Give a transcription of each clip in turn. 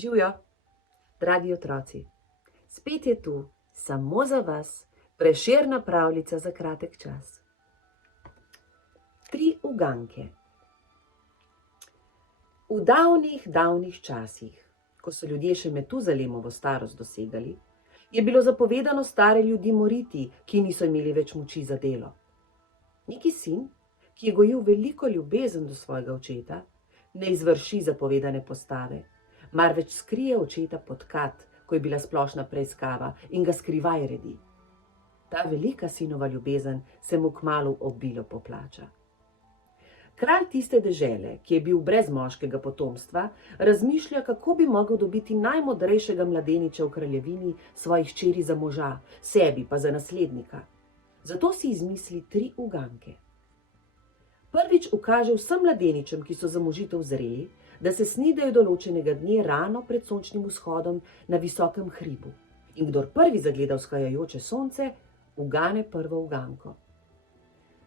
Živjo, dragi otroci, spet je tu, samo za vas, Prešerna pravljica za kratek čas. 3 uganke. V davnih, davnih časih, ko so ljudje še Metuzalemovo starost dosegali, je bilo zapovedano stare ljudi moriti, ki niso imeli več moči za delo. Neki sin, ki je gojil veliko ljubezen do svojega očeta, ne izvrši zapovedane postave, marveč skrije očeta pod kat, ko je bila splošna preiskava, in ga skrivaj redi. Ta velika sinova ljubezen se mu kmalu obilo poplača. Kralj tiste dežele, ki je bil brez moškega potomstva, razmišlja, kako bi mogel dobiti najmodrejšega mladeniča v kraljevini svojih hčeri za moža, sebi pa za naslednika. Zato si izmisli 3 uganke. Prvič ukaže vsem mladeničem, ki so za možitev zreli, da se snidajo določenega dne rano pred sončnim vzhodom na visokem hribu. In kdor prvi zagleda vzhajajoče sonce, ugane prvo uganko.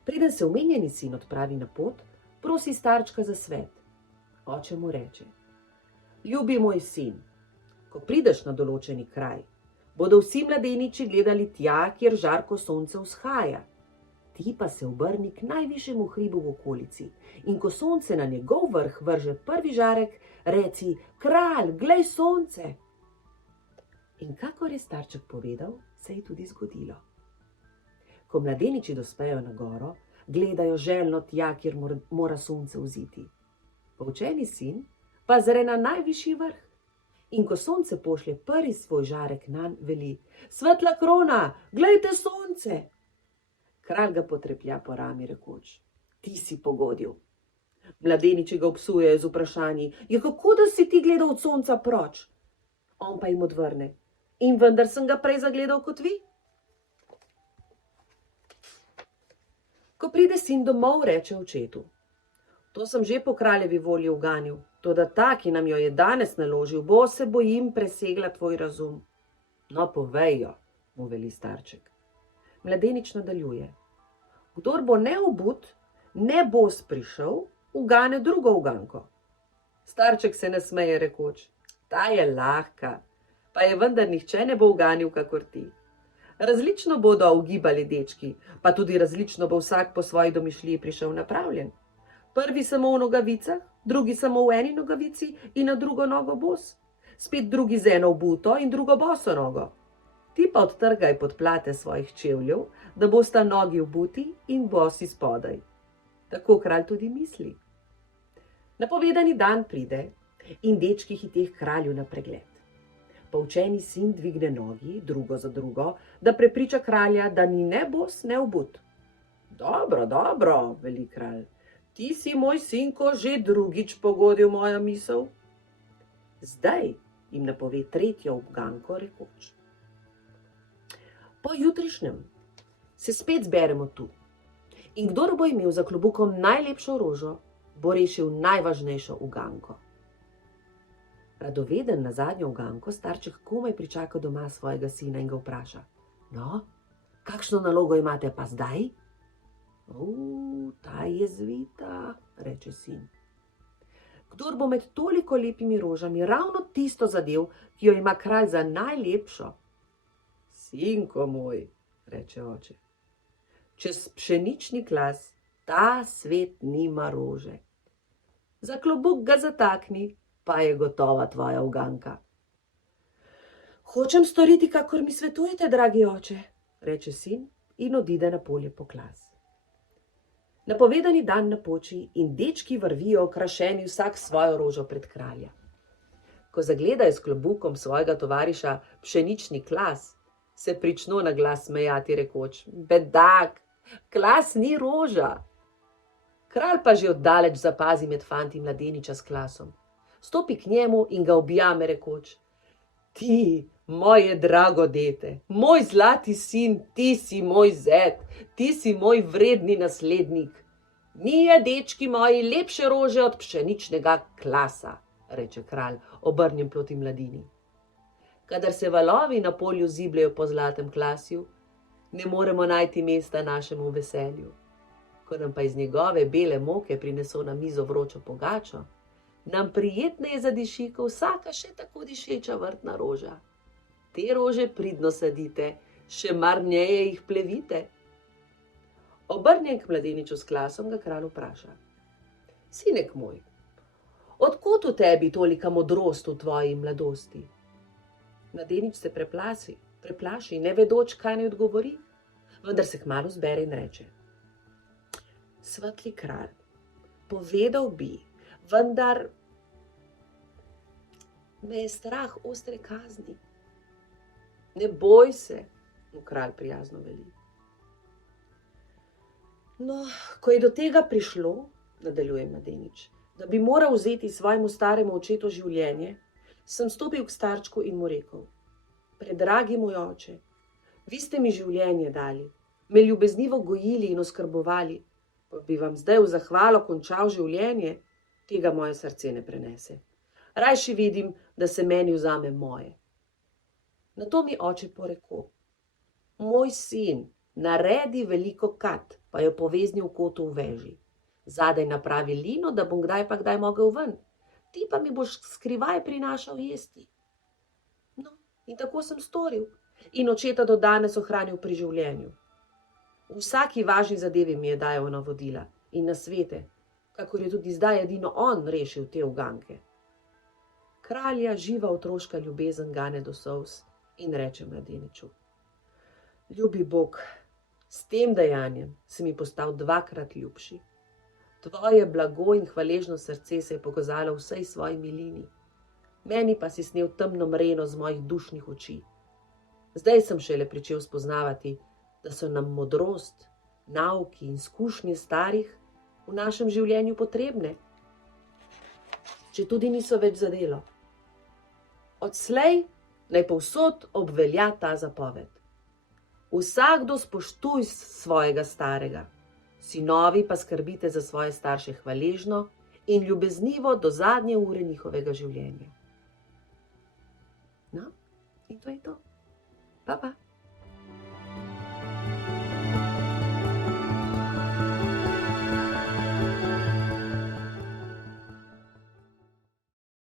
Preden se omenjeni sin odpravi na pot, prosi starčka za svet. Oče mu reče: Ljubi moj sin, ko prideš na določeni kraj, bodo vsi mladeniči gledali tja, kjer žarko sonce vzhaja. Ti pa se obrni k najvišjemu hribu v okolici in ko sonce na njegov vrh vrže prvi žarek, reci: Kralj, glej sonce! In kakor je starček povedal, se je tudi zgodilo. Ko mladeniči dospejo na goro, gledajo željno tja, kjer mora sonce vziti. Poučeni sin pa zre na najvišji vrh. In ko sonce pošlje prvi svoj žarek nanj, veli: Svetla krona, glejte sonce! Kralj ga potreplja po rami, rekoč: Ti si pogodil. Mladeniči ga obsujejo z vprašanji: Ja, kako da si ti gledal od sonca proč? On pa jim odvrne: In vendar sem ga prej zagledal kot vi. Ko pride sin domov, reče očetu: To sem že po kraljevi volji uganil, toda ta, ki nam jo je danes naložil, bo, se bojim, presegla tvoj razum. No, povej jo, mu veli starček. Mladenič nadaljuje: Kdor bo neobut, ne bo prišel, ugane drugo uganko. Starček se nasmeje, rekoč: Ta je lahka, pa je vendar nihče ne bo uganil kakor ti. Različno bodo ugibali dečki, pa tudi različno bo vsak po svoji domišljiji prišel napravljen. Prvi samo v nogavicah, drugi samo v eni nogavici in na drugo nogo bos. Spet drugi z eno obuto in drugo boso nogo. Ti pa odtrgaj podplate svojih čevljev, da bosta nogi obuti in bosi spodaj. Tako kralj tudi misli. Napovedani dan pride in dečki hiteh kralju na pregled. Poučeni sin dvigne nogi, drugo za drugo, da prepriča kralja, da ni ne bos, ne obut. Dobro, dobro, veli kralj, ti si, moj sinko, že drugič pogodil mojo misel. Zdaj jim napove 3. uganko, rekoč: Po jutrišnjem se spet zberemo tu in kdor bo imel za klobukom najlepšo rožo, bo rešil najvažnejšo uganko. Radoveden na zadnjo uganko, starček komaj pričaka doma svojega sina in ga vpraša: No, kakšno nalogo imate pa zdaj? Ta je zvita, reče sin. Kdor bo med toliko lepimi rožami ravno tisto zadev, ki jo ima kralj za najlepšo? Sinko moj, reče oče, čez pšenični klas ta svet nima rože. Za klobuk ga zatakni, pa je gotova tvoja uganka. Hočem storiti, kakor mi svetujete, dragi oče, reče sin in odide na polje po klas. Napovedani dan napoči in dečki vrvijo okrašeni vsak svojo rožo pred kralja. Ko zagledajo s klobukom svojega tovariša pšenični klas, se prično na glas smejati, rekoč: Bedak, klas ni roža. Kralj pa že oddaleč zapazi med fanti mladeniča s klasom. Stopi k njemu in ga objame, rekoč: Ti, moje drago dete, moj zlati sin, ti si moj zet, ti si moj vredni naslednik. Nije, dečki moji, lepše rože od pšeničnega klasa, reče kralj, obrnjen proti mladini. Kadar se valovi na polju zibljajo po zlatem klasju, ne moremo najti mesta našemu veselju. Ko nam pa iz njegove bele moke prineso na mizo vročo pogačo, nam prijetneje zadiši, kot vsaka še tako dišeča vrtna roža. Te rože pridno sadite, še marneje jih plevite. Obrnjen k mladeniču s klasom ga kralj vpraša: Sinek moj, od kod v tebi tolika modrost v tvoji mladosti? Mladenič se preplaši, ne vedoč, kaj naj odgovori, vendar se kmalu zbere in reče: Svetli kralj, povedal bi, vendar me je strah ostre kazni. Ne boj se, mu kralj prijazno veli. No, ko je do tega prišlo, nadaljuje mladenič, da bi moral vzeti svojemu staremu očetu življenje, sem stopil k starčku in mu rekel: Predragi moj oče, vi ste mi življenje dali, me ljubeznivo gojili in oskrbovali, pa bi vam zdaj v zahvalo končal življenje, tega moje srce ne prenese. Rajši vidim, da se meni vzame moje. Nato mi oče porekel: Moj sin, naredi veliko kat, pa jo povezni v kotu v veži. Zadaj napravi lino, da bom kdaj pa kdaj mogel ven. Ti pa mi boš skrivaj prinašal jesti. No, in tako sem storil in očeta do danes ohranil pri življenju. V vsaki važni zadevi mi je dajal navodila in nasvete, kakor je tudi zdaj edino on rešil te uganke. Kralja živa otroška ljubezen gane do solz in reče mladeniču: Ljubi Bog, s tem dejanjem si mi postal dvakrat ljubši. Tvoje blago in hvaležno srce se je pokazalo vsej svoji milini, meni pa si snel temno mreno z mojih dušnih oči. Zdaj sem šele pričel spoznavati, da so nam modrost, nauki in izkušnje starih v našem življenju potrebne, če tudi niso več za delo. Odslej naj povsod obvelja ta zapoved: Vsakdo spoštuj svojega starega, sinovi pa skrbite za svoje starše hvaležno in ljubeznivo do zadnje ure njihovega življenja. No, in to je to. Pa pa.